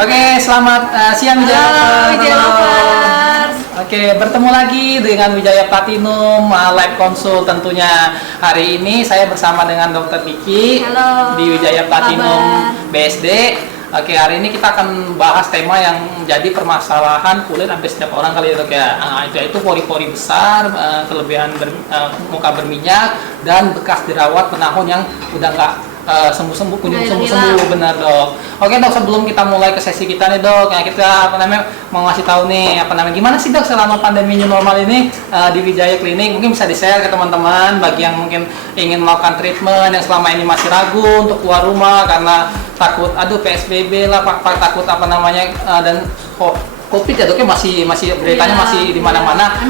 Oke, selamat siang Wijaya Halo Lovers. Wijaya Lovers. Oke, bertemu lagi dengan Wijaya Platinum live konsul tentunya. Hari ini saya bersama dengan Dr. Vicky Halo. di Wijaya Platinum Kabar? BSD. Oke, hari ini kita akan bahas tema yang menjadi permasalahan kulit hampir setiap orang kali ya dok ya. Itu pori-pori besar, kelebihan muka berminyak, dan bekas jerawat penahun yang udah nggak sembuh-sembuh, kunjung sembuh-sembuh, benar dok. Oke dok, sebelum kita mulai ke sesi kita nih dok, kita mau ngasih tahu nih gimana sih dok selama pandemi new normal ini di Wijaya Klinik. Mungkin bisa di-share ke teman-teman bagi yang mungkin ingin melakukan treatment yang selama ini masih ragu untuk keluar rumah karena takut PSBB lah, takut dan COVID ya dok, masih beritanya masih di mana-mana.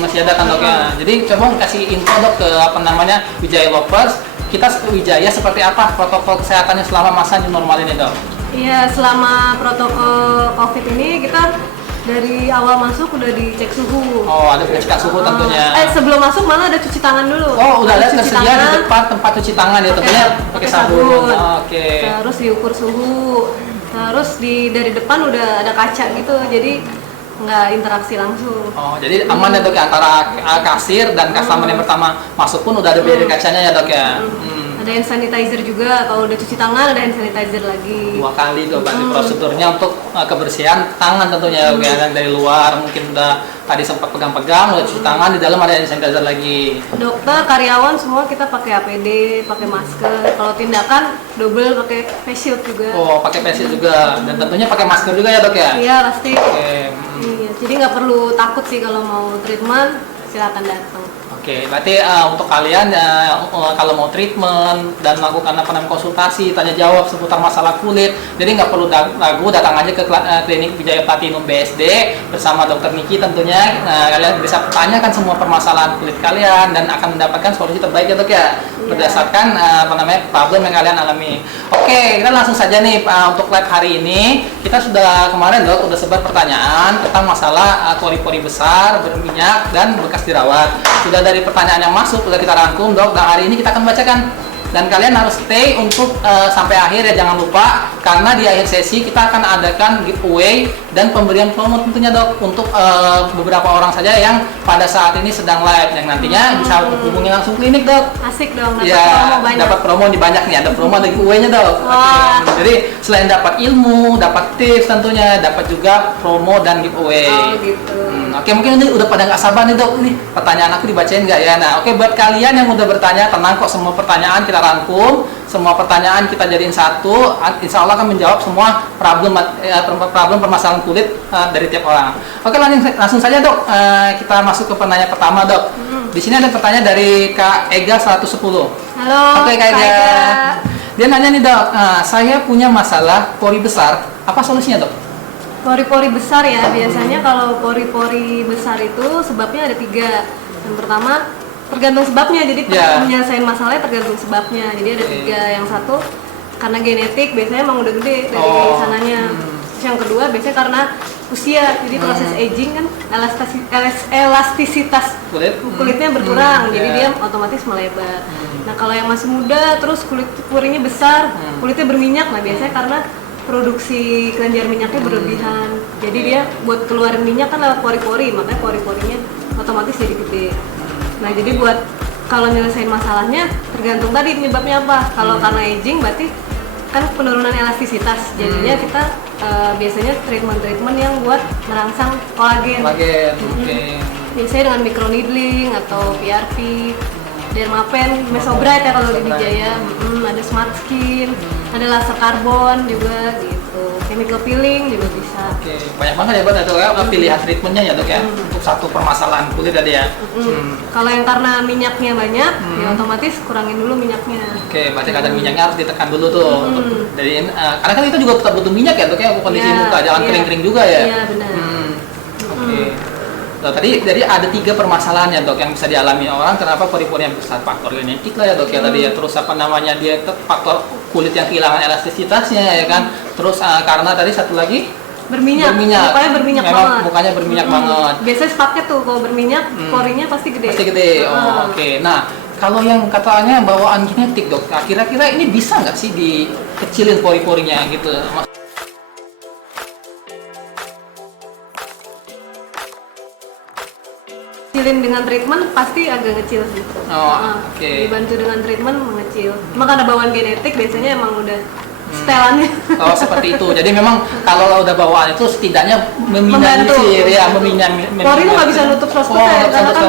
Masih ada kan dok ya. Jadi coba kasih info dok ke Wijaya Lovers, kita Wijaya seperti apa protokol kesehatannya selama masa new normal ini dok? Iya, selama protokol COVID ini kita dari awal masuk udah dicek suhu. Oh, ada pengecekan suhu tentunya. Sebelum masuk malah ada cuci tangan dulu. Oh, udah ada tersedia di depan tempat cuci tangan ya, tentunya pakai sabun. Oke. Terus diukur suhu. Terus dari depan udah ada kaca gitu, jadi nggak interaksi langsung. Oh, jadi aman ya dok ya, antara kasir dan customer yang pertama masuk pun udah ada barrier kacanya ya dok ya. Ada hand sanitizer juga, kalau udah cuci tangan ada hand sanitizer lagi. 2 kali tuh berarti prosedurnya untuk kebersihan tangan tentunya yang dari luar mungkin udah tadi sempat pegang-pegang, udah cuci tangan, di dalam ada hand sanitizer lagi. Dokter, karyawan semua kita pakai APD, pakai masker. Kalau tindakan double pakai face shield juga. Oh, pakai face shield juga, dan tentunya pakai masker juga ya dok ya? Iya pasti. Oke. Iya, jadi nggak perlu takut sih kalau mau treatment, silakan datang. Oke, berarti untuk kalian kalau mau treatment dan melakukan konsultasi, tanya jawab seputar masalah kulit, jadi nggak perlu ragu, datang aja ke klinik Wijaya Platinum BSD bersama Dr. Niki tentunya. Kalian bisa tanyakan semua permasalahan kulit kalian dan akan mendapatkan solusi terbaik ya dok ya, berdasarkan problem yang kalian alami. Oke, kita langsung saja nih untuk live hari ini. Kita sudah kemarin dok udah sebar pertanyaan tentang masalah pori-pori besar, berminyak, dan bekas jerawat. Sudah dari pertanyaan yang masuk udah kita rangkum dok, dan hari ini kita akan bacakan, dan kalian harus stay untuk sampai akhir ya, jangan lupa, karena di akhir sesi kita akan adakan giveaway dan pemberian promo tentunya dok untuk beberapa orang saja yang pada saat ini sedang live, yang nantinya bisa hubungi langsung klinik dok. Asik dong, dapat Ya, promo banyak. dapat promo di banyak nih, ada promo, ada giveaway-nya dok. Oke. Jadi selain dapat ilmu, dapat tips tentunya, dapat juga promo dan giveaway. Oh gitu. Oke, mungkin ini udah pada nggak sabar nih dok, nih pertanyaan aku dibacain nggak ya? Nah, oke, buat kalian yang udah bertanya, tenang kok, semua pertanyaan kita rangkum, semua pertanyaan kita jadiin satu, insya Allah akan menjawab semua problem permasalahan kulit dari tiap orang. Oke, langsung saja dok, kita masuk ke penanya pertama dok. Di sini ada pertanyaan dari Kak Ega 110. Halo. Oke Kak Ega. Dia nanya nih dok, saya punya masalah pori besar, apa solusinya dok? Pori-pori besar ya, biasanya kalau pori-pori besar itu sebabnya ada 3. Yang pertama, tergantung sebabnya, jadi penyelesaian masalahnya tergantung sebabnya. Jadi ada 3. Yang satu karena genetik, biasanya emang udah gede dari sananya. Terus yang kedua biasanya karena usia, jadi proses aging kan elastisitas kulitnya berkurang, jadi dia otomatis melebar. Nah kalau yang masih muda terus porinya besar, kulitnya berminyak, nah biasanya karena produksi kelenjar minyaknya berlebihan, jadi dia buat keluarin minyak kan lewat pori-pori, makanya pori-porinya otomatis jadi gede. Nah jadi buat kalau nyelesain masalahnya tergantung tadi penyebabnya apa. Kalau karena aging berarti kan penurunan elastisitas, jadinya kita biasanya treatment yang buat merangsang kolagen. Biasanya dengan microneedling atau PRP, Dermapen, Mesobright ya kalau di Wijaya, ada Smart Skin, ada laser karbon juga gitu, chemical peeling juga bisa. Oke, banyak banget ya buat dok ya pilihan treatmentnya ya dok ya untuk satu permasalahan kulit tadi ya. Kalau yang karena minyaknya banyak, ya otomatis kurangin dulu minyaknya. Oke, berarti kadar minyaknya harus ditekan dulu tuh. Karena kan itu juga tetap butuh minyak ya dok ya, kondisi muka jangan kering-kering juga ya. Iya benar. Oke. Tadi ada 3 permasalahan ya dok yang bisa dialami orang. Kenapa pori-pori yang besar? Faktor genetik lah ya dok ya tadi ya. Terus dia faktor kulit yang kehilangan elastisitasnya ya kan. Terus karena tadi satu lagi berminyak. Mukanya berminyak memang banget. Mukanya berminyak banget. Biasanya sepaket tuh, kalau berminyak porinya pasti gede. Pasti gede. Oke. Nah, kalau yang katanya bawaan genetik dok, kira-kira ini bisa nggak sih dikecilin pori-porinya gitu? dibantuin dengan treatment pasti agak ngecil sih. Oke. Dibantu dengan treatment mengecil. Cuma karena bawaan genetik biasanya emang udah setelannya. Oh seperti itu. Jadi memang kalau udah bawaan itu setidaknya meminimalisir ya, Pori itu nggak bisa nutup 100% karena kan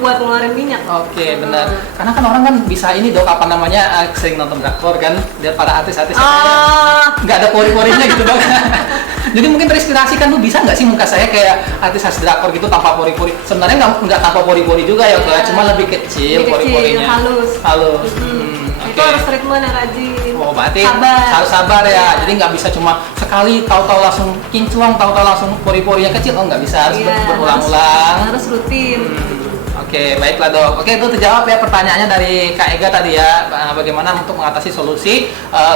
buat ngeluarin minyak. Oke, benar. Karena kan orang kan bisa ini dok apa namanya sering nonton drakor kan, dia para artis-artis nggak ada pori-porinya gitu dok. Jadi mungkin terinspirasi kan tuh bisa nggak sih muka saya kayak artis drakor gitu tanpa pori-pori? Sebenarnya nggak tanpa pori-pori juga ya, cuma lebih kecil pori-porinya. Halus. Itu harus treatment yang rajin. Oh, berarti harus sabar ya. Jadi nggak bisa cuma sekali tahu-tahu langsung kinclong, tahu-tahu langsung pori-porinya kecil. Oh, nggak bisa, harus berulang-ulang. Harus rutin. Oke, baiklah dok. Oke, itu terjawab ya pertanyaannya dari Kak Ega tadi ya. Bagaimana untuk mengatasi solusi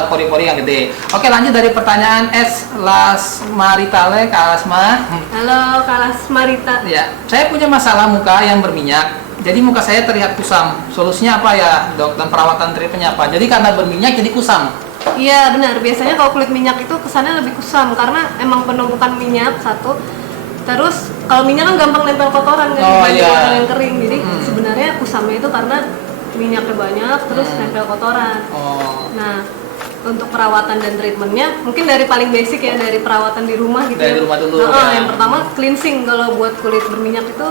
pori-pori yang gede. Oke, lanjut dari pertanyaan S. Lasmaritale, Kak Lasma. Halo, Kak Lasmarita. Ya, saya punya masalah muka yang berminyak. Jadi muka saya terlihat kusam. Solusinya apa ya, dok? Dan perawatan treatmentnya apa? Jadi karena berminyak jadi kusam. Iya benar. Biasanya kalau kulit minyak itu kesannya lebih kusam karena emang penumpukan minyak satu. Terus kalau minyak kan gampang nempel kotoran kan dibanding orang yang kering. Jadi sebenarnya kusamnya itu karena minyaknya banyak terus nempel kotoran. Nah, untuk perawatan dan treatmentnya mungkin dari paling basic ya, dari perawatan di rumah gitu. Dari rumah dulu. Yang pertama cleansing. Kalau buat kulit berminyak itu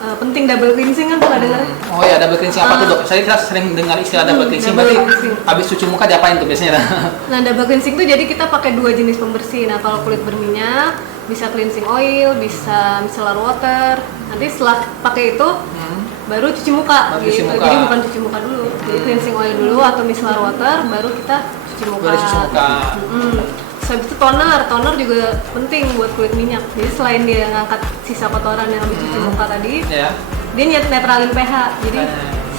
penting double cleansing kan, pernah dengar? Oh ya, double cleansing apa tuh dok? Kita sering dengar istilah double cleansing. Berarti habis cuci muka diapain tuh biasanya? Nah, double cleansing tuh jadi kita pakai 2 jenis pembersih. Nah, kalau kulit berminyak bisa cleansing oil, bisa micellar water. Nanti setelah pakai itu baru cuci muka gitu. Jadi bukan cuci muka dulu. Jadi cleansing oil dulu atau micellar water baru kita cuci muka. Habis itu toner juga penting buat kulit minyak. Jadi selain dia ngangkat sisa kotoran yang habis cuci muka tadi, dia netralin pH. Jadi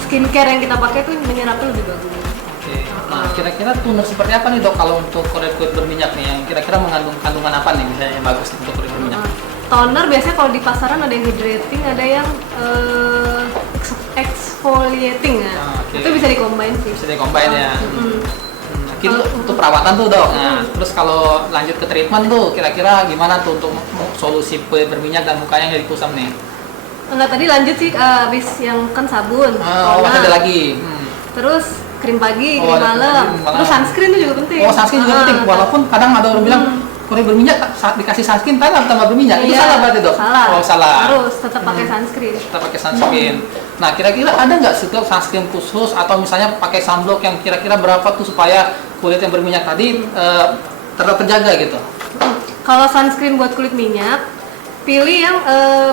skincare yang kita pakai tuh menyerapnya lebih bagus. Oke. Nah, kira-kira toner seperti apa nih dok kalau untuk kulit berminyak nih? Yang kira-kira mengandung kandungan apa nih misalnya yang bagus untuk kulit berminyak? Toner biasanya kalau di pasaran ada yang hydrating, ada yang exfoliating ya. Itu bisa dikombin sih. Bisa dikombin ya. Itu untuk perawatan tuh dok. Nah, terus kalau lanjut ke treatment tuh kira-kira gimana tuh untuk solusi kulit berminyak dan mukanya jadi kusam nih? Enggak, tadi lanjut sih habis yang kan sabun. Masih ada lagi. Terus krim pagi, krim malam. Terus sunscreen itu juga penting. Oh, sunscreen juga penting. Walaupun kadang ada orang bilang kulit berminyak saat dikasih sunscreen tambah berminyak. Itu salah berarti dok? Salah. Oh, salah. Harus tetap pakai sunscreen. Tetap pakai sunscreen. Nah, kira-kira ada nggak setiap sunscreen khusus atau misalnya pakai sunblock yang kira-kira berapa tuh supaya kulit yang berminyak tadi tetap terjaga gitu? Kalau sunscreen buat kulit minyak, pilih yang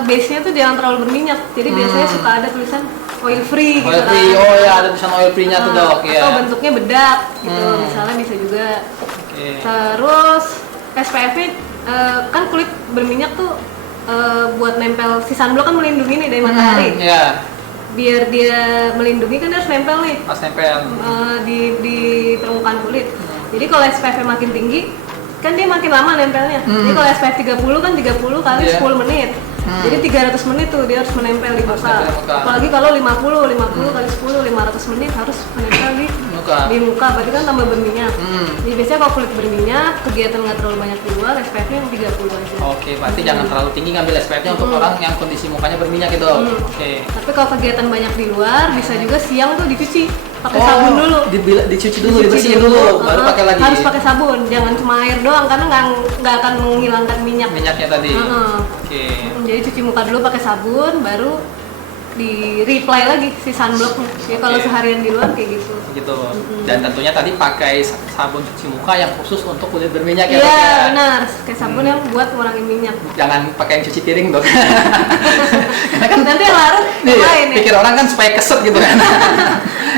base-nya tuh jangan terlalu berminyak. Jadi biasanya suka ada tulisan oil free gitu. Oil free, oh ya ada tulisan oil free-nya tuh dok ya. Atau bentuknya bedak gitu, misalnya bisa juga. Terus SPF-nya kan kulit berminyak tuh buat nempel si sunblock kan melindungi nih dari matahari. Biar dia melindungi kan dia harus nempel nih. Pas nempel. Di permukaan kulit. Jadi kalau SPF makin tinggi, kan dia makin lama nempelnya. Jadi kalau SPF 30 kan 30 kali 10 menit. Jadi 300 menit tuh dia harus menempel di muka. Apalagi kalau 50 kali 10, 500 menit harus menempel di muka. Berarti kan tambah berminyak. Jadi biasanya kalau kulit berminyak, kegiatan nggak terlalu banyak di luar, SPF-nya yang 30 aja. Oke, berarti jangan terlalu tinggi ngambil SPF-nya untuk orang yang kondisi mukanya berminyak gitu. Oke. Tapi kalau kegiatan banyak di luar, bisa juga siang tuh dicuci. Pakai sabun dulu. Dicuci dulu, dibersihin dulu, baru pakai lagi. Harus pakai sabun, jangan cuma air doang karena nggak akan menghilangkan minyaknya tadi. Oke. Jadi cuci muka dulu pakai sabun, baru di reply lagi si sunblocknya. Ya kalau seharian di luar kayak gitu. Gitu. Dan tentunya tadi pakai sabun cuci muka yang khusus untuk kulit berminyak ya. Iya benar, kayak sabun yang buat ngurangin minyak. Jangan pakai yang cuci piring dok. Karena kan nanti yang larut lain ya. Pikir orang kan supaya keset gitu kan.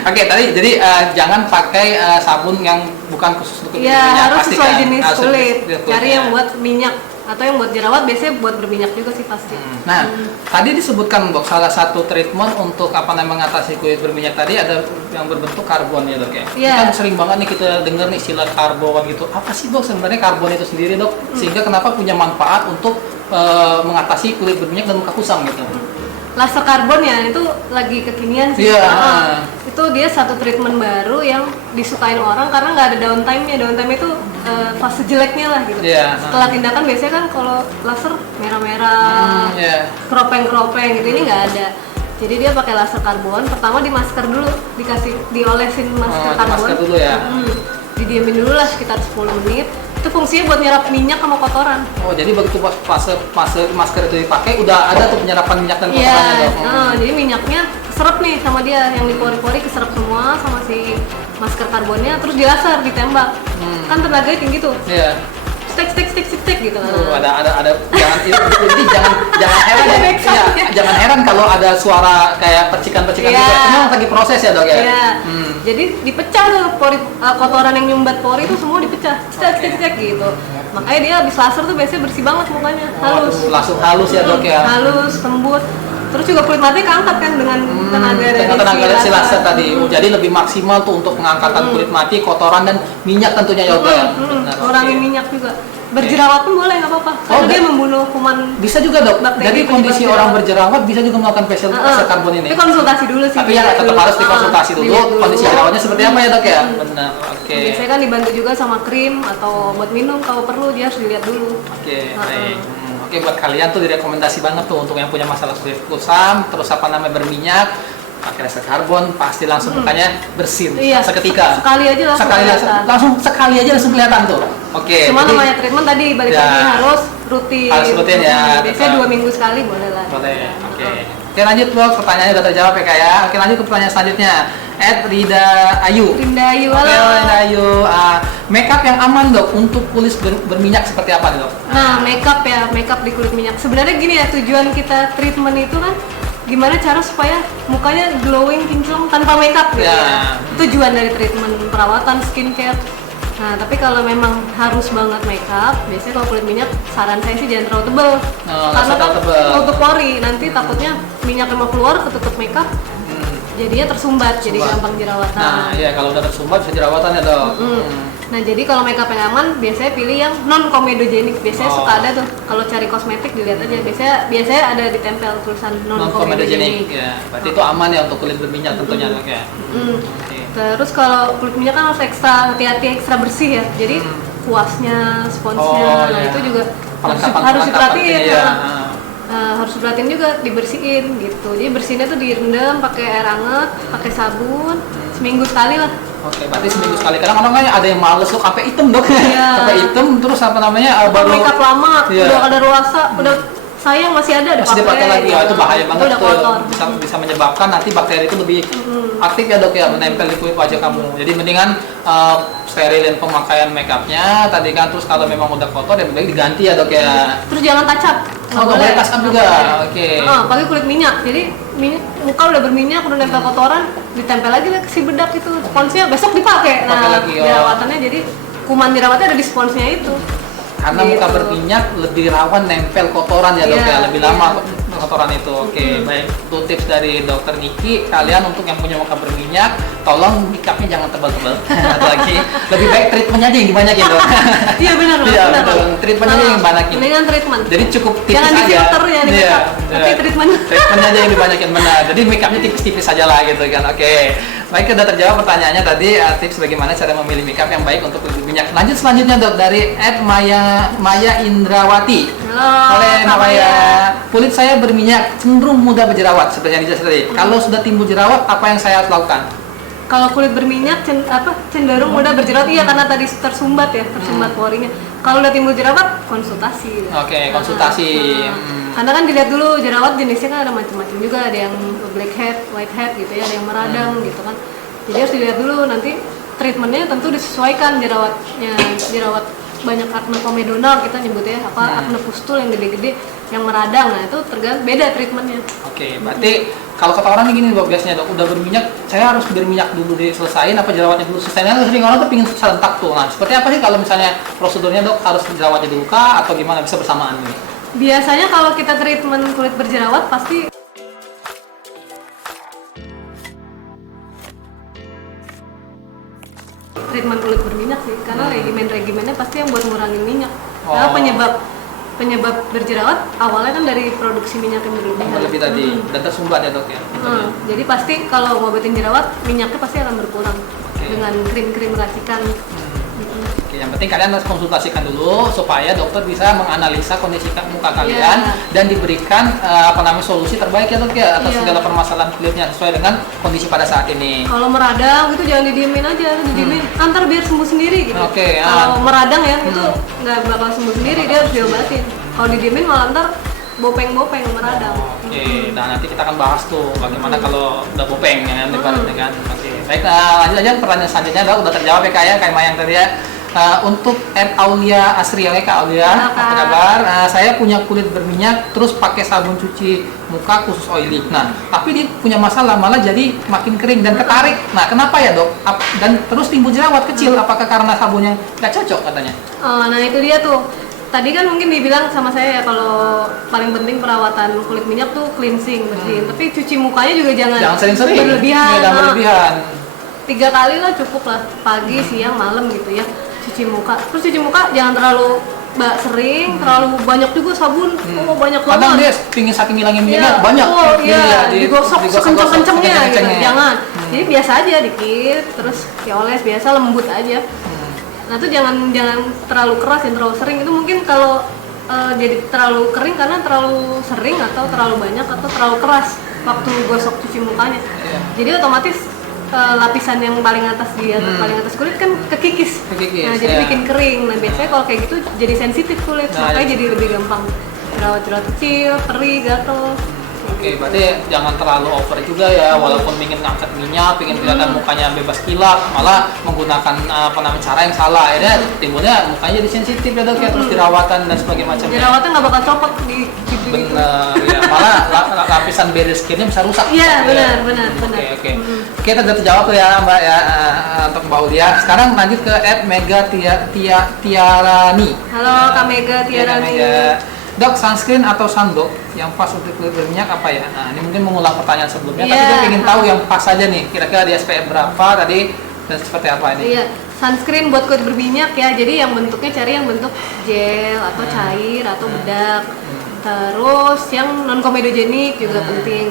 Oke, tadi jadi jangan pakai sabun yang bukan khusus untuk kulit berminyak. Iya, harus sesuai kan? jenis kulit. Cari yang buat minyak atau yang buat jerawat, biasanya buat berminyak juga sih pasti. Nah, tadi disebutkan dok salah satu treatment untuk apa namanya mengatasi kulit berminyak tadi ada yang berbentuk karbon ya dok ya. Kan sering banget nih kita dengar nih istilah karbon gitu. Apa sih dok sebenarnya karbon itu sendiri dok? Sehingga kenapa punya manfaat untuk mengatasi kulit berminyak dan muka kusam gitu? Laser karbon ya, itu lagi kekinian sih. Itu dia satu treatment baru yang disukain orang karena nggak ada downtime-nya. Downtime itu fase jeleknya lah gitu. Setelah tindakan biasanya kan kalau laser merah-merah, keropeng-keropeng gitu, ini nggak ada. Jadi dia pakai laser karbon. Pertama di masker dulu, diolesin masker karbon. Masker dulu ya. Didiemin dulu lah sekitar 10 menit. Itu fungsinya buat nyerap minyak sama kotoran. Oh, jadi begitu masker itu dipakai udah ada tuh penyerapan minyak dan kotorannya dong. Jadi minyaknya keserap nih sama dia, yang di pori-pori keserap semua sama si masker karbonnya, terus di laser ditembak. Kan tenaganya tinggi tuh. Iya. Stek gitu. Ada jangan heran jangan heran kalau ada suara kayak percikan-percikan gitu. Memang lagi proses ya, Dok ya. Iya. Jadi dipecah tuh kotoran yang nyumbat pori itu semua dipecah. Stek gitu. Makanya dia habis laser tuh biasanya bersih banget mukanya, halus. Langsung halus ya, Dok ya. Halus, lembut. Terus juga kulit mati keangkat kan dengan tenaga si laser tadi. Jadi lebih maksimal tuh untuk pengangkatan kulit mati, kotoran dan minyak tentunya ya, Dok ya. Ngurangin minyak juga. Berjerawat pun boleh, nggak apa-apa. Karena dia membunuh kuman. Bisa juga, Dok. Jadi kondisi orang berjerawat bisa juga melakukan facial karbon ini. Tapi konsultasi dulu sih. Tapi ya tetap harus dikonsultasi dulu kondisi jerawatnya seperti apa ya, Dok ya. Benar. Oke. Biasanya kan dibantu juga sama krim atau buat minum kalau perlu, dia harus dilihat dulu. Oke, baik. Oke, buat kalian tuh direkomendasi banget tuh untuk yang punya masalah kulit kusam, terus berminyak, pakai laser karbon pasti langsung mukanya bersih seketika. Sekali aja langsung langsung kelihatan tuh. Oke. Cuma namanya treatment tadi balik lagi harus rutin. Harus rutin ya. Biasanya 2 minggu sekali boleh lah. Boleh. Oke. Oke, lanjut, Dok. Pertanyaannya udah terjawab ya, Kak ya. Oke, lanjut ke pertanyaan selanjutnya. Rida Ayu. Halo. Rida Ayu. Makeup yang aman, Dok, untuk kulit berminyak seperti apa nih, Dok? Nah, makeup di kulit minyak. Sebenarnya gini ya, tujuan kita treatment itu kan gimana cara supaya mukanya glowing, kinclong tanpa makeup gitu ya. Tujuan dari treatment perawatan skincare. Nah, tapi kalau memang harus banget makeup, biasanya kalau kulit minyak saran saya sih jangan terlalu tebal. Karena kan untuk pori, nanti takutnya minyaknya mau keluar ketutup makeup. Jadinya tersumbat, jadi gampang jerawatan. Nah, iya kalau udah tersumbat bisa jerawatan ya, Dok. Nah, jadi kalau makeup yang aman biasanya pilih yang non komedogenik. Biasanya suka ada tuh kalau cari kosmetik dilihat aja. Biasanya ada ditempel tulisan non komedogenik. Ya, berarti itu aman ya untuk kulit berminyak tentunya, Dok ya. Terus kalau kulit minyak kan harus ekstra hati-hati, ekstra bersih ya. Jadi kuasnya, sponsnya, itu juga harus diperhatiin. Harus diperhatiin juga, dibersihin gitu. Jadi bersihnya tuh direndam pakai air hangat, pakai sabun, seminggu sekali lah. Oke, berarti seminggu sekali. Kadang orang ada yang males loh, sampai hitam, Dok. Sampai hitam terus baru makeup lama, udah ada ruasa, udah sayang masih dipakai lagi. Itu bahaya banget udah kotor. Bisa menyebabkan nanti bakteri itu lebih aktif ya, Dok ya, menempel di kulit wajah kamu. Jadi mendingan sterilin pemakaian makeupnya tadi kan, terus kalau memang udah kotor ya lebih diganti ya, Dok ya. Terus jangan touch up. Boleh touch up juga. Oke. Pakai kulit minyak. Jadi muka udah berminyak, udah nempel kotoran, ditempel lagi lah ke si bedak itu. Sponsnya besok dipakai. Nah, jerawatannya jadi kuman jerawatnya ada di sponsnya itu. Karena muka berminyak lebih rawan nempel kotoran ya, Dok ya, lebih lama kotoran itu. Oke, baik. Itu tips dari Dokter Niki. Kalian untuk yang punya muka berminyak, tolong makeupnya jangan tebal-tebal. Atau lagi lebih baik treatmentnya aja yang dibanyakin, Dok. Iya benar. Treatmentnya aja yang dibanyakin. Dengan treatment. Jadi cukup tipis jangan aja. Jangan di filter ya di makeup, tapi treatmentnya aja yang dibanyakin, benar. Jadi makeupnya tipis-tipis aja lah gitu kan. Oke. Baik, sudah terjawab pertanyaannya tadi, tips bagaimana cara memilih makeup yang baik untuk kulit berminyak. Lanjut selanjutnya, Dok, dari Maya Indrawati. Halo Maya. Kulit saya berminyak, cenderung mudah berjerawat seperti yang dijelaskan tadi. Kalau sudah timbul jerawat, apa yang saya harus lakukan? Kalau kulit berminyak cenderung mudah berjerawat, iya karena tadi tersumbat porinya. Kalau udah timbul jerawat, konsultasi. Oke, konsultasi. Karena kan dilihat dulu jerawat jenisnya kan ada macam-macam juga, ada yang blackhead, whitehead gitu ya, ada yang meradang gitu kan. Jadi harus dilihat dulu, nanti treatmentnya tentu disesuaikan jerawatnya. Jerawat banyak akne komedonal kita nyebutnya, akne pustul yang gede-gede yang meradang, nah itu tergantung beda treatmentnya. Oke, berarti kalau kata orang gini, Dok, biasanya, Dok, udah berminyak, saya harus berminyak dulu diselesain apa jerawatnya dulu selesai. Nah, sering orang tuh pingin serentak tuh. Nah, seperti apa sih kalau misalnya prosedurnya, Dok, harus jerawatnya dulu kah atau gimana, bisa bersamaan nih? Biasanya kalau kita treatment kulit berjerawat pasti treatment kulit berminyak sih, karena regimennya pasti yang buat ngurangin minyak. Karena penyebab berjerawat awalnya kan dari produksi minyak yang berlebihan. Tadi dan tersumbat ya, Dok ya. Jadi pasti kalau ngobatin jerawat minyaknya pasti akan berkurang dengan krim-krim racikan Oke, yang penting kalian harus konsultasikan dulu supaya dokter bisa menganalisa kondisi muka kalian dan diberikan solusi terbaik ya dok ya atas segala permasalahan kulitnya sesuai dengan kondisi pada saat ini. Kalau meradang itu jangan didiemin aja, didiemin. Ntar biar sembuh sendiri gitu. Kalau meradang ya itu nggak bakal sembuh sendiri, dia harus diobatin. Kalau didiemin malah ntar bopeng-bopeng meradang. Oke, nah nanti kita akan bahas tuh bagaimana kalau udah bopeng ya kan. Oke, baik, lanjut aja pertanyaan selanjutnya dok, udah terjawab ya kak ya, kayak yang tadi ya. Untuk Aulia Asria, Kak Aulia, apa kabar? Saya punya kulit berminyak, terus pakai sabun cuci muka khusus oily. Nah, tapi dia punya masalah malah jadi makin kering dan ketarik. Nah, kenapa ya dok? Dan terus timbul jerawat kecil. Apakah karena sabunnya nggak cocok katanya? Nah itu dia tuh. Tadi kan mungkin dibilang sama saya ya kalau paling penting perawatan kulit minyak tuh cleansing, bersihin. Tapi cuci mukanya juga jangan sering-sering. Berlebihan. Jangan berlebihan. 3 kali lah cukup lah, pagi, siang, malam gitu ya. Cuci muka. Terus cuci muka jangan terlalu sering, terlalu banyak juga sabun. Banyak banget. Kadang dia pingin saking ngilangin minyaknya banyak. Digosok sekenceng-kencengnya gitu. Jangan. Jadi biasa aja dikit, terus dioles biasa lembut aja. Nah itu jangan terlalu keras dan terlalu sering. Itu mungkin kalau jadi terlalu kering karena terlalu sering atau terlalu banyak atau terlalu keras waktu gosok cuci mukanya. Jadi otomatis lapisan yang paling atas paling atas kulit kan kekikis. Nah jadi bikin kering. Nah biasanya kalau kayak gitu jadi sensitif kulit, makanya jadi lebih gampang jerawat-jerawat kecil, perih, gatel. Oke, berarti jangan terlalu over juga ya, walaupun ingin ngangkat minyak, ingin kelihatan mukanya bebas kilap, malah menggunakan cara yang salah, akhirnya timbulnya mukanya jadi sensitif ya dok ya, terus jerawatan dan sebagainya macamnya. Jerawatan nggak bakal copot di bener ya, malah lapisan barrier skinnya bisa rusak. Iya benar. Oke. Kita udah terjawab tuh ya mbak ya, untuk Mbak Aulia. Sekarang lanjut ke @Mega Tiarani. Halo Kak Mega Tiarani. Dok, sunscreen atau sunblock yang pas untuk kulit berminyak apa ya? Nah, ini mungkin mengulang pertanyaan sebelumnya, tapi dia ingin tahu yang pas aja nih, kira-kira di SPF berapa tadi dan seperti apa ini? Iya, sunscreen buat kulit berminyak ya, jadi yang bentuknya cari yang bentuk gel atau cair atau bedak. Terus yang non komedogenik juga penting.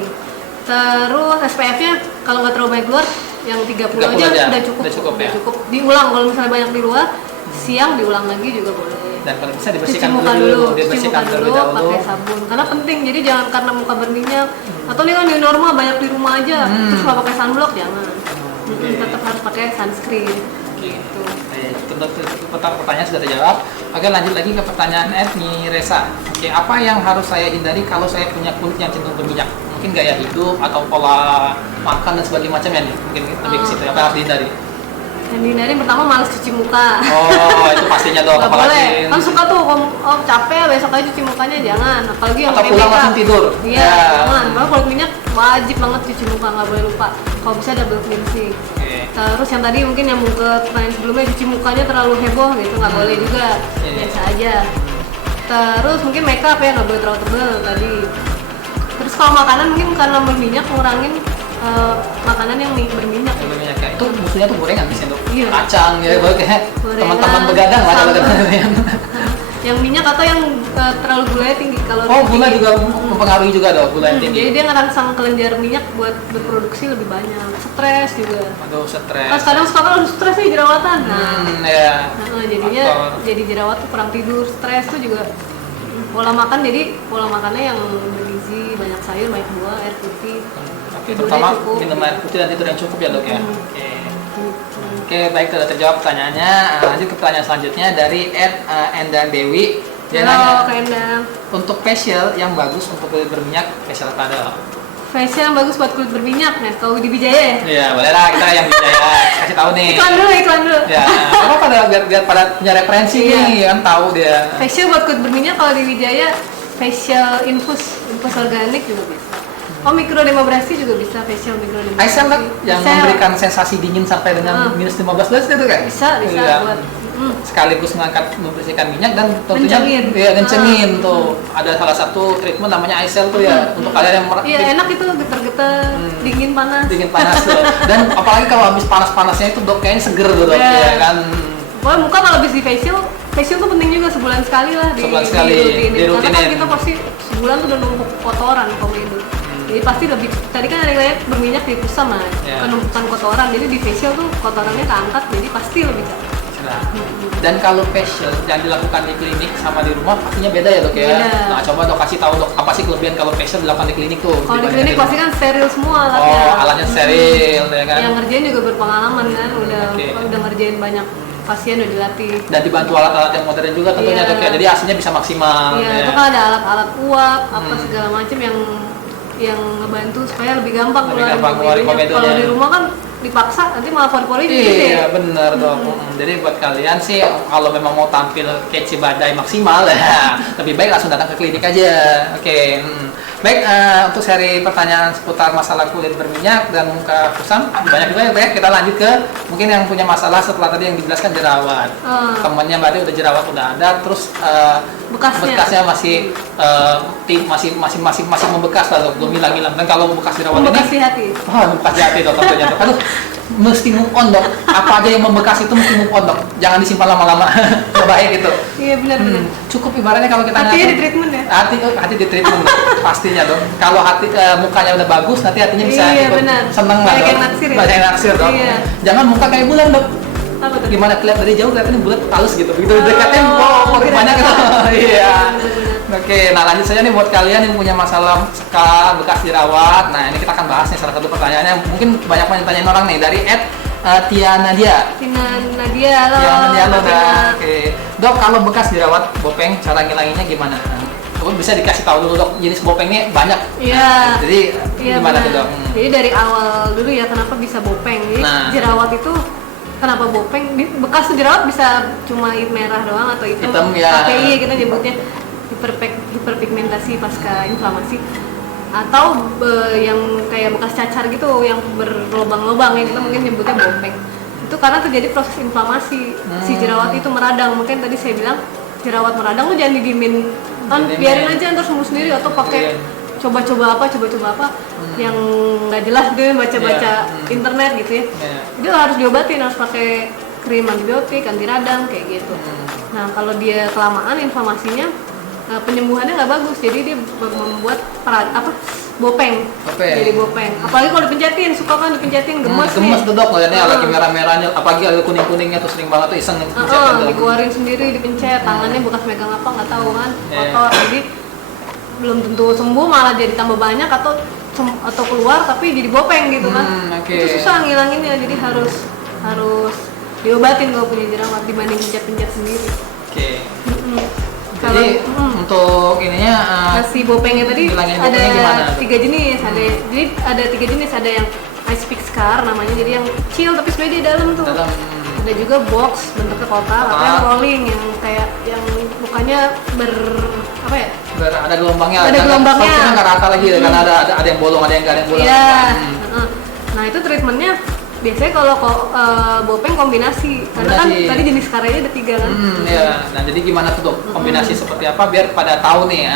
Terus SPF-nya kalau nggak terlalu banyak keluar, yang 30 aja udah cukup. Diulang kalau misalnya banyak di luar, siang diulang lagi juga boleh. Dan kalau bisa dibersihkan dulu, pakai sabun karena penting. Jadi jangan karena muka berminyak atau nih kan di normal banyak di rumah aja terus nggak pakai sunblock, jangan. Tetap harus pakai sunscreen gitu. Pertanyaan sudah terjawab. Oke, lanjut lagi ke pertanyaan Resa. Oke, apa yang harus saya hindari kalau saya punya kulit yang cenderung berminyak? Mungkin gaya hidup atau pola makan dan sebagainya macamnya nih, mungkin lebih ke situ. Apa yang harus dihindari? Yang dihindari pertama malas cuci muka. Oh, itu pastinya dong. Gak boleh. Kan suka tuh, capek besok aja cuci mukanya, jangan. Apalagi yang atau pulang langsung tidur. Iya, jangan. Kalau kulit minyak wajib banget cuci muka, nggak boleh lupa. Kalau bisa double cleansing. Terus yang tadi mungkin yang ke pertanyaan sebelumnya, cuci mukanya terlalu heboh gitu, nggak boleh juga. Biasa aja. Terus mungkin makeup ya nggak boleh terlalu tebal tadi. Terus kalau makanan mungkin karena berminyak ngurangin makanan yang berminyak. Itu musuhnya tuh gorengan bisa dok. Iya. Kacang ya, kayak teman-teman begadang lah kalau yang minyak atau yang terlalu gulanya tinggi. Kalau gula juga mempengaruhi juga dok, gula yang tinggi. Jadi dia ngerangsang kelenjar minyak buat berproduksi lebih banyak. Stres juga. Aduh, stres. Pas kadang suka kan stres nih jerawatan. Jadinya jadi jerawat tuh kurang tidur, stres tuh juga. Pola makan, jadi pola makannya yang bergizi, banyak sayur, banyak buah, air putih. Terutama minum air putih dan tidur yang cukup ya dok ya. Oke, baik, sudah terjawab pertanyaannya. Lanjut ke pertanyaan selanjutnya dari Endang Dewi. Dia nanya, Endang. Untuk facial yang bagus untuk kulit berminyak, facial apa ada? Facial yang bagus buat kulit berminyak, nah kalau di Wijaya ya? Iya, boleh lah kita yang Wijaya. Kasih tahu nih. Iklan dulu. Ya, apa biar pada punya referensi nih, kan tahu dia. Facial buat kulit berminyak kalau di Wijaya, facial infus organik juga bisa. Mikrodermabrasi juga bisa, facial mikrodermabrasi. Aisel kan yang memberikan sensasi dingin sampai dengan minus 15 derajat itu kan? Bisa buat sekaligus membersihkan minyak dan tentunya ngencengin tuh. Ada salah satu treatment namanya Aisel tuh ya, untuk kalian yang enak itu, getar-getar, dingin panas tuh. Dan apalagi kalau habis panas-panasnya itu dok kayaknya seger tuh dok ya kan. Pokoknya muka kalau habis di facial tuh penting juga, sebulan sekali lah dirutinin. Karena kan kita pasti sebulan tuh udah numpuk kotoran komedo. Jadi pasti lebih, tadi kan ada berminyak di pusat penumpukan kotoran, jadi di facial tuh kotorannya keangkat, jadi pasti lebih bisa. Dan kalau facial yang dilakukan di klinik sama di rumah pastinya beda ya dok ya. Beda. Nah coba dok kasih tahu dok apa sih kelebihan kalau facial dilakukan di klinik tuh? Kalau di dibandingkan klinik pasti rumah? kan steril semua alatnya. Oh alatnya steril ya kan. Yang ngerjain juga berpengalaman kan, Oke. udah ngerjain banyak pasien, udah dilatih. Dan dibantu alat-alat yang modern juga tentunya Iya. dok ya. Jadi hasilnya bisa maksimal. Iya, ya. itu kan ada alat-alat uap, apa segala macam yang ngebantu supaya lebih gampang Lebih gampang keluarin komedonya. Kalau di rumah kan dipaksa nanti malah pori-pori jadi gede. Iya benar dok. Jadi buat kalian sih kalau memang mau tampil kece badai maksimal ya lebih baik langsung datang ke klinik aja. Oke. Baik untuk seri pertanyaan seputar masalah kulit berminyak dan muka kusam banyak juga ya Teh. Kita lanjut ke mungkin yang punya masalah setelah tadi yang dijelaskan jerawat. Temennya berarti udah jerawat udah ada terus bekasnya masih masih membekas lah dok, belum hilang-hilang. Dan kalau bekas jerawat Membekas ini di hati. membekas di hati dok tentunya dok. Aduh, mesti move on dok. Apa aja yang membekas itu mesti move on dok. Jangan disimpan lama-lama. Nggak baik gitu. Iya benar-benar. Cukup ibaratnya kalau kita Hatinya ngatur- di treatment ya? Hati di treatment dok. Pastinya dok. Kalau hati mukanya udah bagus, nanti hatinya bisa Iya, ikut benar. seneng lah Banyak dok. yang naksir ya? Banyak yang naksir dok. Iya. Jangan muka kayak bulan dok. Apa tuh? Gimana kelihatan dari jauh kelihatannya bulat halus gitu. Begitu Oh, dekatin, kira- banyak gitu. Iya. Benar-benar. Oke, nah lanjut saja nih buat kalian yang punya masalah bekas jerawat. Nah ini kita akan bahas nih salah satu pertanyaannya. Mungkin banyak yang tanyain orang nih dari Tia Nadia. Tina Nadia, halo. Tia Nadia lo Tina. dah. Oke, dok kalau bekas jerawat bopeng cara ngilanginnya gimana? Nah, bisa dikasih tahu dulu dok. Jenis bopengnya banyak. Iya. Jadi Iya, gimana benar. tuh dok? Jadi dari awal dulu ya kenapa bisa bopeng. Jadi Nah. jerawat itu kenapa bopeng? Bekas jerawat bisa cuma merah doang atau Hitam, ya. API kita nyebutnya hiperpigmentasi pasca inflamasi, atau yang kayak bekas cacar gitu yang berlobang-lobang yang kita mungkin nyebutnya bopeng. Itu karena terjadi proses inflamasi si jerawat itu meradang. Mungkin tadi saya bilang jerawat meradang lu jangan didiemin kan, Didiemin. biarin aja ntar sembuh sendiri atau pakai Iya. coba-coba apa yang nggak jelas gitu ya, baca-baca Iya. internet gitu ya. Iya. Itu harus diobatin, harus pakai krim antibiotik, anti radang kayak gitu. Nah kalau dia kelamaan inflamasinya, penyembuhannya nggak bagus, jadi dia membuat bopeng. Bopeng. Jadi bopeng. Apalagi kalau dipencetin, suka kan dipencetin gemes nih. Gemes tuh dok, lihatnya Ah. lagi merah-merahnya, apalagi ada kuning-kuningnya tuh sering banget tuh iseng pencet, dok. Dikeluarin sendiri, dipencet, tangannya bekas megang apa nggak tahu kan, Iya. kotor. Jadi belum tentu sembuh, malah jadi tambah banyak atau keluar tapi jadi bopeng gitu kan. Oke. Itu susah ngilanginnya, jadi harus diobatin kalau punya jerawat dibanding pencet-pencet sendiri. Oke. Kalau Jadi untuk ininya si bopengnya tadi ngilangin ada bopengnya gimana? 3 jenis, jadi ada 3 jenis, ada yang ice pick scar namanya, jadi yang kecil tapi sebenarnya di dalam tuh. dalam Ada juga box bentuknya kotak, atau yang rolling yang kayak yang mukanya apa ya? ada gelombangnya, Ada gelombangnya. Soalnya nggak rata lagi karena ada yang bolong, ada yang nggak ada yang bolong. Iya. Nah itu treatmentnya biasanya kalau bopeng kombinasi, karena kan Kombinasi. tadi jenis scarnya ada 3 kan. Iya. Nah jadi gimana tuh dok? Kombinasi seperti apa biar pada tahu nih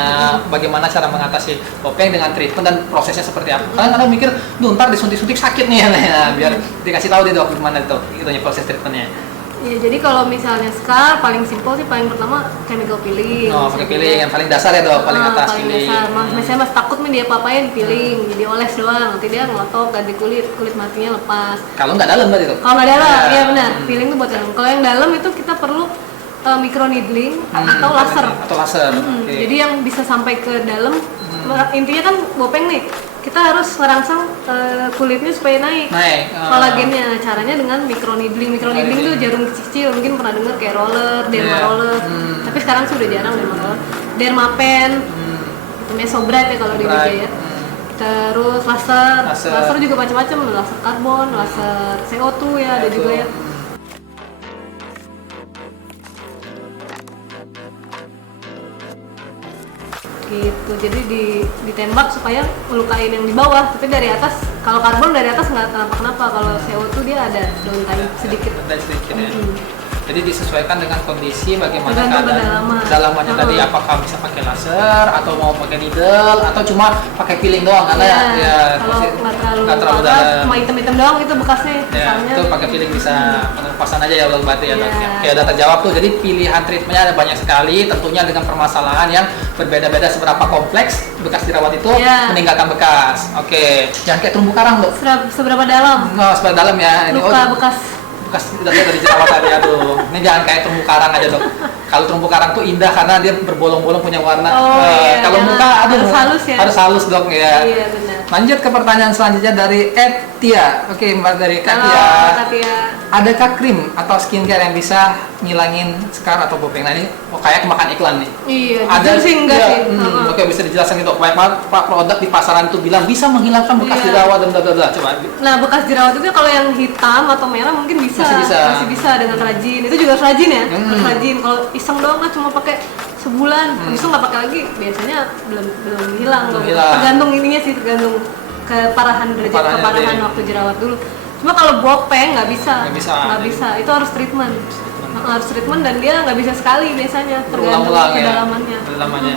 bagaimana cara mengatasi bopeng dengan treatment dan prosesnya seperti apa? Karena kadang mikir, duh ntar disuntik-suntik sakit nih, nah, biar dikasih tahu deh dok gimana tuh itunya proses treatmentnya. Ya, jadi kalau misalnya scar paling simpel sih, paling pertama chemical peeling. Oh pakai peeling yang paling dasar ya dok, paling atas paling peeling. dasar. Misalnya mas takut nih dia apa-apain peeling, jadi oles doang, nanti dia ngelotok, ganti kulit matinya lepas. Kalau nggak dalam berarti dok? Kalau nggak dalam, Ya. iya benar, peeling itu buat dalam. Kalau yang dalam itu kita perlu microneedling atau laser. Atau laser. Oke. Jadi yang bisa sampai ke dalam, intinya kan bopeng nih, kita harus merangsang kulitnya supaya naik. Kolagennya, caranya dengan microneedling. Microneedling itu jarum kecil, mungkin pernah dengar kayak roller, derma Iya. roller. Tapi sekarang sudah jarang derma roller. Dermapen, itu mesobrat ya kalau di Right. Wijaya. Terus laser. Laser. Laser juga macam-macam, laser karbon, laser CO2 ya, ada juga ya. Gitu, jadi ditembak supaya melukain yang di bawah, tapi dari atas, kalau karbon dari atas nggak kenapa-kenapa, kalau CO2 dia ada downtime sedikit. Dan sedikit ya. Jadi disesuaikan dengan kondisi bagaimana Tergantung keadaan kedalaman. dalamannya tadi, apakah bisa pakai laser atau mau pakai needle atau cuma pakai peeling doang karena ya kalau pasti nggak terlalu dalam. atas, cuma hitam-hitam doang itu bekasnya, Ya, misalnya. itu pakai peeling bisa pengelupasan aja ya udah berarti ya. Iya. Oke, udah terjawab tuh. Jadi pilihan treatmentnya ada banyak sekali, tentunya dengan permasalahan yang berbeda-beda seberapa kompleks bekas jerawat itu Iya. meninggalkan bekas. Oke, jangan kayak terumbu karang, Dok. Seberapa dalam Seberapa dalam ya. Ini, luka bekas bekas dari jerawat tadi. Aduh, ini jangan kayak terumbu karang aja dok. Kalau terumbu karang tuh indah karena dia berbolong-bolong punya warna. Kalau muka aduh harus halus ya. Harus halus dok ya. Iya benar. Lanjut ke pertanyaan selanjutnya dari Tia. Oke, Mbak dari Kak Tia. Adakah krim atau skincare yang bisa ngilangin scar atau bopeng? Nah ini kayak kemakan iklan nih. Iya, ada sih enggak ya, sih. Oke, bisa dijelaskan itu. Banyak Pak produk di pasaran tuh bilang bisa menghilangkan bekas jerawat dan bla bla bla. Coba. Nah, bekas jerawat itu kalau yang hitam atau merah mungkin bisa. Masih bisa dengan rajin. Itu juga harus rajin ya. Harus rajin. Kalau iseng doang lah cuma pakai sebulan, habis itu nggak pakai lagi, biasanya belum hilang loh. Tergantung ininya sih, tergantung keparahan waktu jerawat dulu. Cuma kalau bopeng nggak bisa. Itu harus treatment. Harus treatment dan dia nggak bisa sekali biasanya, tergantung kedalamannya.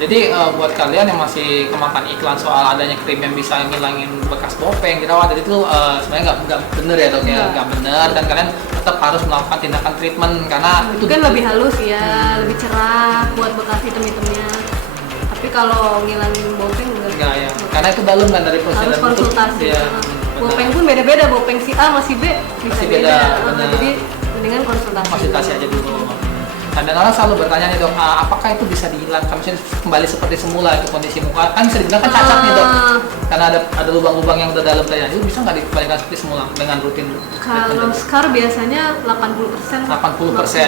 Jadi buat kalian yang masih kemakan iklan soal adanya krim yang bisa ngilangin bekas bopeng, jerawat, jadi itu sebenarnya nggak bener ya dok ya, nggak bener, dan kalian tetap harus melakukan tindakan treatment karena itu kan lebih halus ya, lebih cerah buat bekas hitam-hitamnya. Tapi kalau ngilangin bopeng enggak ya, karena itu dalam kan dari proses harus konsultasi. Ya, bopeng pun beda-beda, bopeng si A masih B bisa beda. Jadi mendingan konsultasi aja dulu. Dan orang selalu bertanya nih dok, apakah itu bisa dihilangkan, misalnya kembali seperti semula itu kondisi muka, kan bisa dibilang kan cacat nih dok, karena ada lubang-lubang yang udah dalam tadi, itu bisa nggak dikembalikan seperti semula dengan rutin? Kalau scar biasanya 80%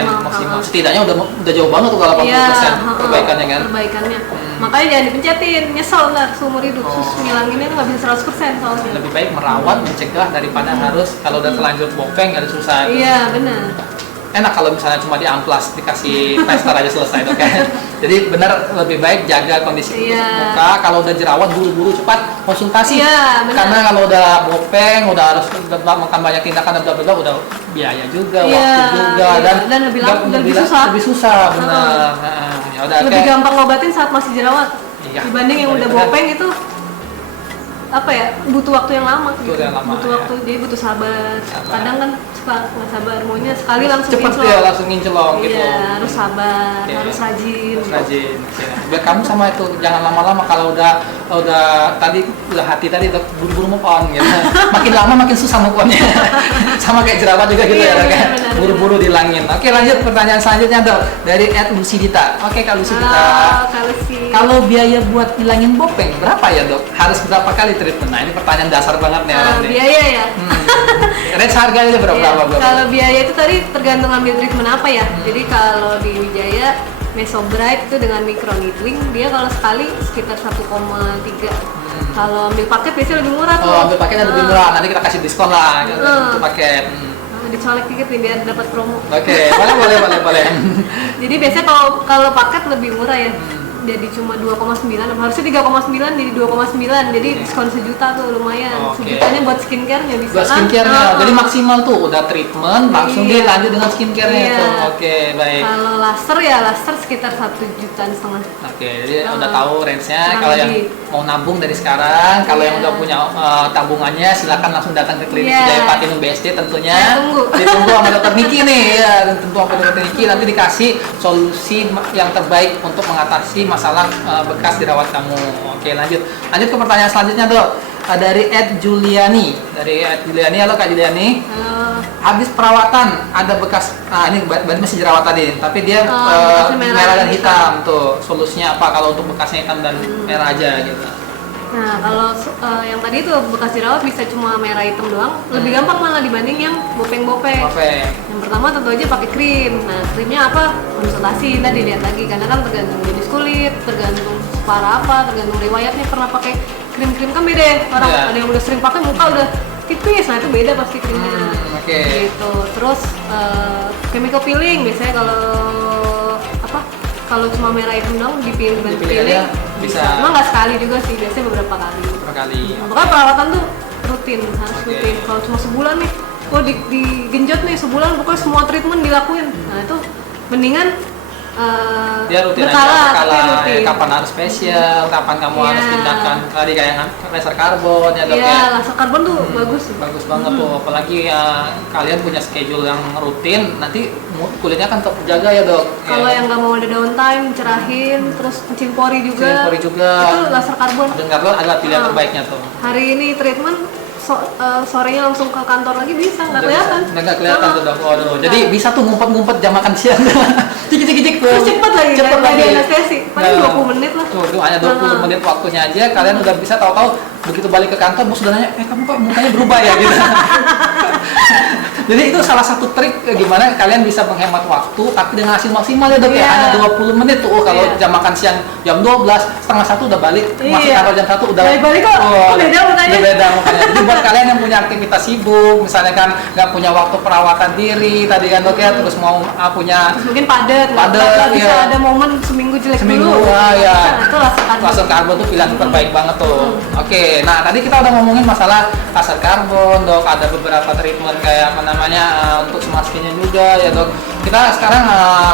maksimal, setidaknya udah jauh banget tuh kalau 80% perbaikannya kan? Perbaikannya, makanya jangan dipencetin, nyesel ntar seumur hidup, terus ngilanginnya nggak bisa 100% soalnya. Lebih baik merawat, mencegah daripada harus kalau udah terlanjur bopeng harus susah. Iya benar. Enak kalau misalnya cuma di amplas dikasih plester aja selesai dok kan. Jadi benar lebih baik jaga kondisi muka. Kalau udah jerawat buru-buru cepat konsultasi. Karena kalau udah bopeng udah harus makan banyak tindakan dan bla udah biaya juga, waktu juga dan lebih susah benar. Lebih gampang ngobatin saat masih jerawat dibanding yang udah bopeng itu apa ya, butuh waktu yang lama gitu. Waktu, jadi butuh sabar. Kadang kan suka nggak sabar, maunya sekali langsung cepet ya, langsung ngincelong gitu. Harus sabar, harus rajin. Biar kamu sama itu jangan lama-lama, kalau udah hati tadi udah buru-buru move on gitu. Makin lama makin susah move onnya. Sama kayak jerawat juga gitu ya kan. Buru-buru dilangin. Oke, lanjut pertanyaan selanjutnya dok dari Lucidita. Oke Kak Lucidita. Kalau biaya buat hilangin bopeng berapa ya dok? Harus berapa kali treatment? Nah ini pertanyaan dasar banget nih orang nih. Biaya ya. Range harganya berapa? Kalau biaya itu tadi tergantung ambil treatment apa ya. Jadi kalau di Wijaya Mesobright itu dengan microneedling dia kalau sekali sekitar 1,3. Kalau ambil paket biasanya lebih murah tuh. Ambil paketnya lebih murah. Nanti kita kasih diskon lah untuk paket. Dicolek dikit nih biar dapat promo. Oke, boleh. Jadi biasanya kalau paket lebih murah ya. Jadi cuma 2,9, harusnya 3,9 jadi 2,9, jadi diskon sejuta tuh lumayan. Sejutanya buat skincare-nya bisa. Buat skincare-nya, jadi maksimal tuh udah treatment, langsung dilanjut dengan skincare-nya tuh. Oke, baik. Kalau laser sekitar 1,5 juta. Oke, jadi udah tahu range-nya. Kalau yang mau nabung dari sekarang, kalau yang udah punya tabungannya, silakan langsung datang ke klinik Wijaya Platinum BSD tentunya. Ditunggu sama dokter Niki nih, tentu sama dokter Niki nanti dikasih solusi yang terbaik untuk mengatasi masalah bekas jerawat kamu. Oke, lanjut ke pertanyaan selanjutnya dok, dari Juliani. Halo Kak Juliani. Habis perawatan ada bekas, ini berarti masih jerawat tadi, tapi dia merah dan hitam tuh, solusinya apa kalau untuk bekasnya hitam dan merah aja gitu? Nah kalau yang tadi itu bekas jerawat bisa cuma merah hitam doang, lebih gampang malah dibanding yang bopeng. Yang pertama tentu aja pakai krim. Nah krimnya apa? Konsultasi, tadi lihat lagi karena kan tergantung jenis kulit, tergantung parah apa, tergantung riwayatnya pernah pakai krim kan beda ya. Orang ada yang udah sering pakai muka udah tipis, nah itu beda pasti krimnya. Gitu. Terus chemical peeling biasanya kalau cuma merah hitam dong dipilih bisa. Cuma nggak sekali juga sih, biasanya beberapa kali. Pokoknya perawatan tuh harus rutin. Kalau cuma sebulan nih, digenjot nih sebulan, pokoknya semua treatment dilakuin. Nah itu mendingan dia rutin aja, kapan harus spesial, kapan kamu harus tindakan tadi kayak laser karbon ya dok ya. Laser karbon tuh bagus banget tuh, apalagi kalian punya schedule yang rutin, nanti kulitnya kan tetap terjaga ya dok. Kalau yang nggak mau ada downtime, cerahin, terus cimpori juga. Itu laser karbon. Laser karbon adalah pilihan terbaiknya tuh. Hari ini treatment sorenya langsung ke kantor lagi bisa, nggak kelihatan. Nggak kelihatan tuh dok. Waduh. Jadi bisa tuh ngumpet-ngumpet jam makan siang. Cik. Terus cepet lagi, Cepet nggak lagi. di anestesi, paling 20 menit lah. Tuh hanya 20 menit waktunya aja, kalian udah bisa tahu-tahu begitu balik ke kantor bos udah nanya, kamu kok mukanya berubah ya gitu. Jadi itu salah satu trik gimana kalian bisa menghemat waktu tapi dengan hasil maksimal ya dok ya. Hanya 20 menit tuh kalau jam makan siang jam 12, setengah 1 udah balik, masuk kantor jam 1 udah balik kok. Beda mukanya. Beda mukanya. Jadi buat kalian yang punya aktivitas sibuk, misalnya kan nggak punya waktu perawatan diri tadi kan dok ya, terus mau punya mungkin padat, bisa ada momen seminggu jelek dulu. Ya. Nah, itu laser karbon tuh pilihan terbaik banget tuh. Oke, nah tadi kita udah ngomongin masalah laser karbon dok, ada beberapa treatment kayak apa namanya untuk smart skin-nya juga ya dok. Kita sekarang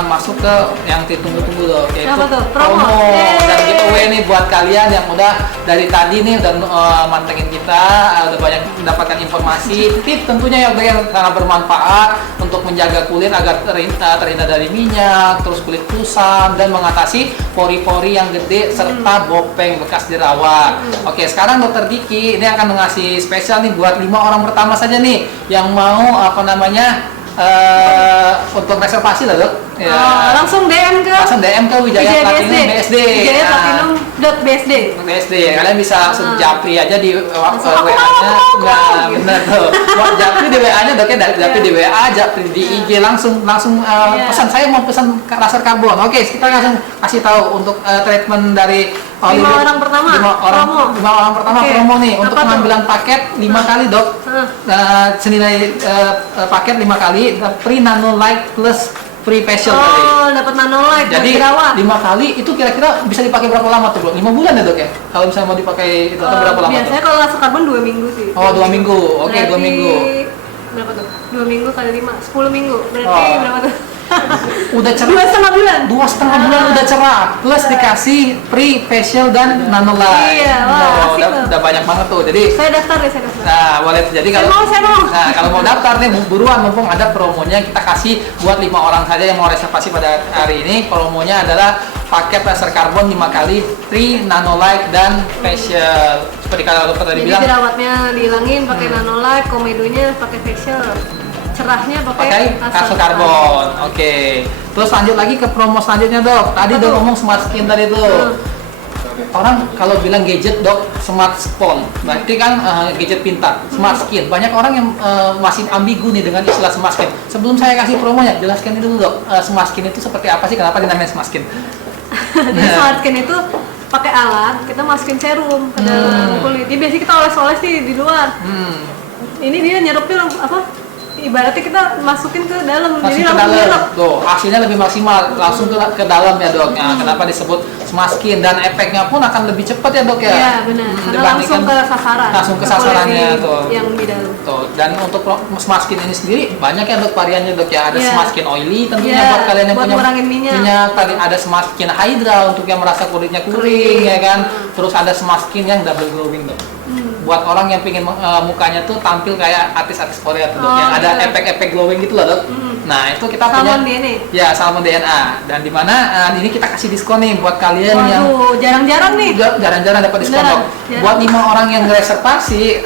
masuk ke yang ditunggu-tunggu dok, yaitu promo dan giveaway nih buat kalian yang udah dari tadi nih udah mantengin kita, udah banyak mendapatkan informasi, tips tentunya yang sangat bermanfaat untuk menjaga kulit agar terhindar dari minyak, terus kulit kusam dan mengatasi pori-pori yang gede serta bopeng bekas jerawat. Oke, sekarang Dokter Diki ini akan ngasih spesial nih buat 5 orang pertama saja nih yang mau apa namanya untuk reservasi lah dok. Ya. Langsung DM ke Wijaya Platinum BSD. Wijaya Platinum.bsd. BSD. Kalian bisa langsung japri aja di WA-nya. Nah, benar tuh. Japri di WA-nya doknya, japri di WA, japri di IG langsung pesan, saya mau pesan laser karbon. Oke, kita langsung kasih tahu untuk treatment dari 5 orang pertama. 5 orang pertama promo nih untuk pengambilan paket 5 kali dok. Senilai paket 5 kali free nano light plus free facial tadi. Dapat nano light. Jadi 5 kali itu kira-kira bisa dipakai berapa lama tuh bro? 5 bulan ya dok ya? Kalau misalnya mau dipakai itu atau berapa lama? Biasanya kalau laser karbon 2 minggu sih. 2 minggu. Oke, 2 minggu. Berapa tuh? 2 minggu kali 5, 10 minggu. Berarti berapa tuh? Udah cerah. 2,5 bulan. 2,5 bulan udah cerah. Plus dikasih free facial dan nano light. Iya, udah banyak banget tuh. Jadi saya daftar. Nah, boleh. Jadi kalau saya mau. Nah, kalau mau daftar nih buruan mumpung ada promonya, kita kasih buat 5 orang saja yang mau reservasi pada hari ini. Promonya adalah paket laser karbon 5 kali free nano light dan facial. Seperti kalau dokter tadi bilang. Jadi jerawatnya dihilangin pakai nano light, komedonya pakai facial. Cerahnya pakai laser karbon. Oke. Terus lanjut lagi ke promo selanjutnya dok. Tadi udah ngomong smart skin tadi tuh. Orang kalau bilang gadget dok, smartphone, berarti kan gadget pintar, smart skin. Banyak orang yang masih ambigu nih dengan istilah smart skin. Sebelum saya kasih promonya, jelaskan dulu dok, smart skin itu seperti apa sih? Kenapa dinamain smart skin? Jadi smart skin itu pakai alat, kita masukin serum ke dalam kulit. Jadi biasanya kita oles-oles di luar. Ini dia nyerupin apa? Ibaratnya kita masukin ke dalam, jadi langsung nyerap. Tuh, hasilnya lebih maksimal, langsung ke dalam ya dok. Nah, kenapa disebut smart skin dan efeknya pun akan lebih cepat ya dok ya? Iya benar, karena langsung ke sasaran. Langsung ke sasarannya tuh. Yang di dalam. Tuh, dan untuk smart skin ini sendiri banyak ya dok variannya dok ya. Ada smart skin oily tentunya buat kalian yang punya minyak. Tadi ada smart skin hydra untuk yang merasa kulitnya kering ya kan. Terus ada smart skin yang double glowing dok. Buat orang yang pengen mukanya tuh tampil kayak artis-artis Korea tuh dok, yang ada efek-efek glowing gitu loh dok. Nah itu kita punya DNA. Ya salmon DNA, dan dimana ini kita kasih diskon nih buat kalian yang jarang-jarang nih, jarang-jarang dapat diskon dok. Buat 5 orang yang reservasi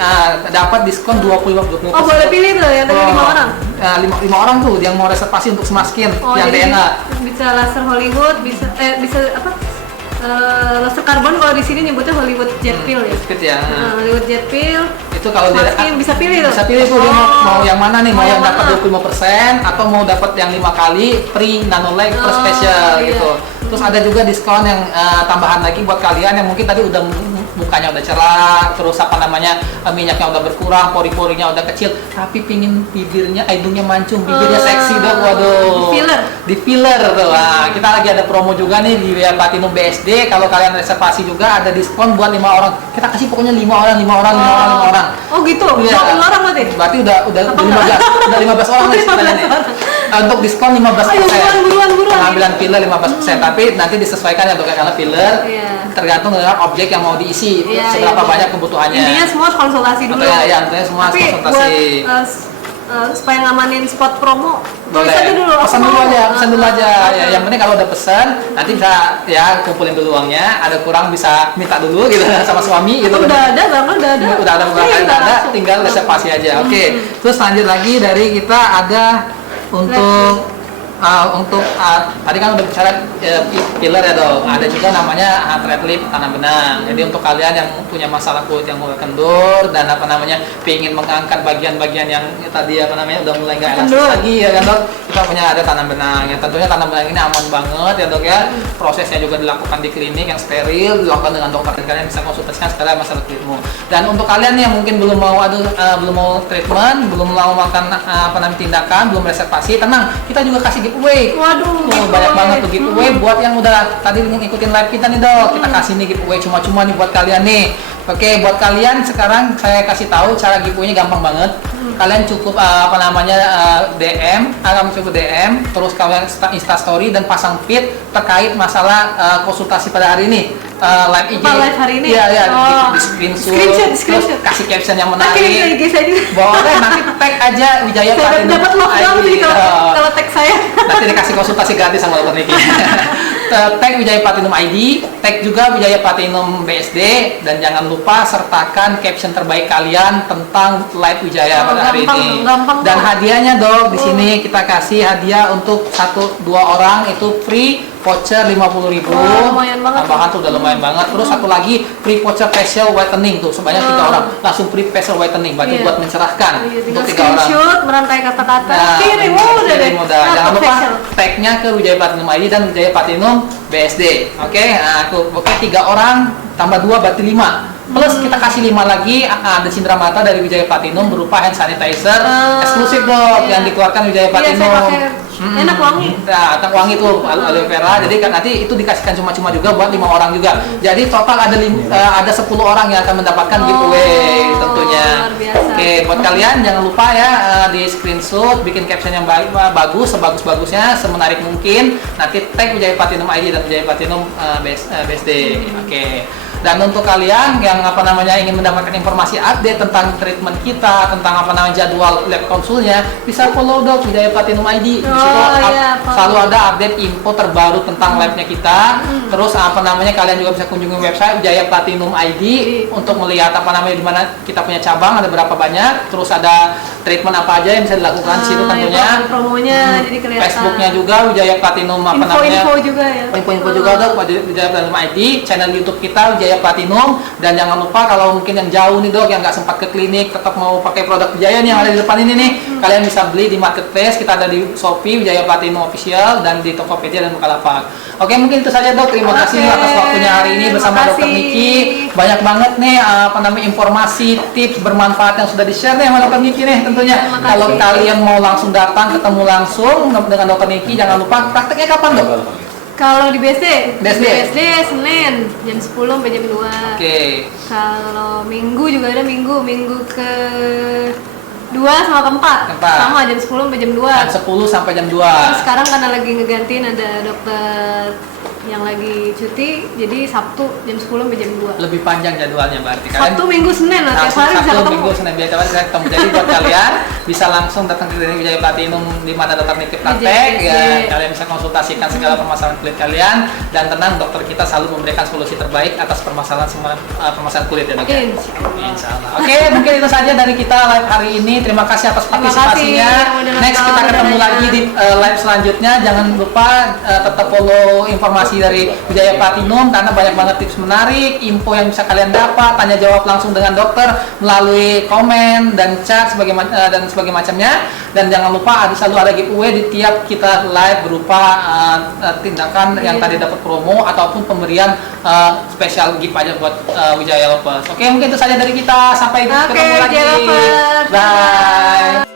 dapat diskon 25%. Oh boleh pilih tuh yang tadi 5 orang. 5 orang tuh yang mau reservasi untuk smart skin yang DNA. Bisa laser Hollywood, bisa apa? Laser karbon kalau di sini nyebutnya Hollywood Jet Peel ya. Hollywood Jet Peel. Itu kalau dia bisa pilih tuh. Bisa pilih tuh dia mau yang mana nih, mau yang dapat 25% atau mau dapat yang 5 kali free nano light plus special gitu. Terus ada juga diskon yang tambahan lagi buat kalian yang mungkin tadi udah mukanya udah cerah, terus apa namanya minyaknya udah berkurang, pori-porinya udah kecil, tapi pingin bibirnya, hidungnya mancung, bibirnya seksi dok, waduh. Di filler tuh. Nah, kita lagi ada promo juga nih di Wijaya Platinum BSD. Kalau kalian reservasi juga ada diskon buat 5 orang. Kita kasih pokoknya 5 orang. Oh gitu. Ya. 5 orang berarti. Berarti udah 15 orang nih sebenarnya nih. Untuk diskon 15%. Buruan. Pengambilan filler 15%, tapi nanti disesuaikan ya dok, karena filler tergantung dengan objek yang mau diisi, seberapa banyak kebutuhannya. Intinya semua konsultasi dulu. Intinya semua konsultasi. supaya ngamanin spot promo. Boleh. Tulis aja dulu. Pesan aku dulu mau. aja, pesan dulu aja. Oke. Ya, yang penting kalau udah pesan, nanti bisa ya kumpulin dulu uangnya. Ada kurang bisa minta dulu gitu sama suami gitu. Udah ada, barangnya udah ada. Udah ada beberapa Oke, kali, udah ada, langsung. tinggal reservasi aja. Oke. Terus lanjut lagi dari kita ada untuk tadi kan udah bicara filler ya dong. Ada juga namanya thread lip tanam benang. Jadi untuk kalian yang punya masalah kulit yang mulai kendur dan ingin mengangkat bagian-bagian yang tadi udah mulai nggak elastis Kendur. lagi ya kan dok. Kita punya ada tanam benang. Ya tentunya tanam benang ini aman banget ya dok ya. Prosesnya juga dilakukan di klinik yang steril, dilakukan dengan dokter dan kalian bisa konsultasikan segala masalah kulitmu. Dan untuk kalian yang mungkin belum mau treatment, belum mau melakukan tindakan, belum reservasi, tenang, kita juga kasih giveaway. Waduh, Banyak giveaway. banget tuh giveaway buat yang udah tadi ngikutin live kita nih dok. Kita kasih nih giveaway cuma-cuma nih buat kalian nih. Oke, buat kalian sekarang saya kasih tahu cara giveaway-nya gampang banget. Kalian cukup kalian cukup DM, terus kalian Insta story dan pasang feed terkait masalah konsultasi pada hari ini. Live IG. Live hari ini? Iya, iya, Oh. di screenshot. Screenshot. Terus kasih caption yang Oke, menarik. IG saya juga. Boleh nanti tag aja Wijaya Saya Platinum dapat lockdown ID. sih kalau tag saya. Nanti dikasih konsultasi gratis sama dokter Niki. Tag Wijaya Platinum ID, tag juga Wijaya Platinum BSD, dan jangan lupa sertakan caption terbaik kalian tentang live Wijaya pada hari ini. Gampang. Dan hadiahnya dok, di sini kita kasih hadiah untuk 1-2 orang itu free voucher 50.000. Lumayan banget. Tambahan tuh udah lumayan banget. Terus satu lagi free voucher facial whitening tuh sebanyak 3 orang. Langsung free facial whitening, berarti Iya. buat mencerahkan Iya, untuk tinggal 3 orang. screenshot, merangkai kata-kata, Nah, kirim, udah deh. kirim udah. Jangan Dapat lupa facial. tag-nya ke Wijaya Platinum ID dan Wijaya Platinum BSD. Oke, nah, oke 3 orang tambah 2 berarti 5. Plus kita kasih 5 lagi ada cindera mata dari Wijaya Platinum berupa hand sanitizer eksklusif dok iya. yang dikeluarkan Wijaya Iya, Platinum. saya pakai. Enak wangi. Nah, tak wangi tuh aloe vera. Jadi kan nanti itu dikasihkan cuma-cuma juga buat 5 orang juga. Jadi total ada 10 orang yang akan mendapatkan giveaway tentunya. Luar biasa. Oke, buat kalian jangan lupa ya di screenshot, bikin caption yang bagus, sebagus-bagusnya, semenarik mungkin. Nanti tag Wijaya Platinum ID dan Wijaya Platinum BSD. Oke. Dan untuk kalian yang ingin mendapatkan informasi update tentang treatment kita, tentang jadwal lab konsulnya, bisa follow dok Wijaya Platinum ID. Di situ iya, selalu ada update info terbaru tentang labnya kita. Terus kalian juga bisa kunjungi website Wijaya Platinum ID untuk melihat di mana kita punya cabang, ada berapa banyak, terus ada treatment apa aja yang bisa dilakukan di situ tentunya. Ya, promonya jadi kelihatan. Facebooknya juga Wijaya Platinum Info juga ya. info-info juga dok Wijaya Platinum ID, channel YouTube kita Wijaya Platinum. Dan jangan lupa kalau mungkin yang jauh nih dok, yang nggak sempat ke klinik, tetap mau pakai produk Wijaya nih yang ada di depan ini nih, kalian bisa beli di marketplace. Kita ada di Shopee Wijaya Platinum Official dan di Tokopedia dan Bukalapak. Oke, mungkin itu saja dok. Terima kasih atas waktunya hari ini bersama Dokter Niki. Banyak banget nih informasi, tips bermanfaat yang sudah di-share nih sama Dokter Niki nih tentunya. Kalau kalian mau langsung datang ketemu langsung dengan Dokter Niki, jangan lupa prakteknya kapan dok? Kalau di BSD, BSD Senin jam 10 sampai jam 2. Oke. Kalau Minggu juga ada Minggu ke 2 sama keempat. Sama jam 10 sampai jam 2. Jam 10 sampai jam 2. Terus sekarang karena lagi ngegantiin ada dokter yang lagi cuti, jadi Sabtu jam 10 sampai jam 2. Lebih panjang jadwalnya berarti kalian. Sabtu, Minggu, Senin lah, tiap hari bisa Sabtu, ketemu. Minggu, Senin biasa bisa ketemu. Jadi buat kalian bisa langsung datang ke klinik Wijaya Platinum di mana Dokter Niki praktek ya. Kalian bisa konsultasikan segala permasalahan kulit kalian, dan tenang, dokter kita selalu memberikan solusi terbaik atas semua permasalahan kulit ya dok. Insya Allah. Oke, mungkin itu saja dari kita live hari ini. Terima kasih atas partisipasinya. Next kita ketemu lagi di live selanjutnya. Jangan lupa tetap follow informasi dari Wijaya Platinum karena banyak banget tips menarik, info yang bisa kalian dapat, tanya jawab langsung dengan dokter melalui komen dan chat dan sebagainya macamnya. Dan jangan lupa selalu ada giveaway di tiap kita live berupa tindakan yang tadi dapat promo ataupun pemberian spesial gift aja buat Wijaya Lovers. Oke, mungkin itu saja dari kita. Sampai ketemu lagi. Wijaya Lovers. Bye.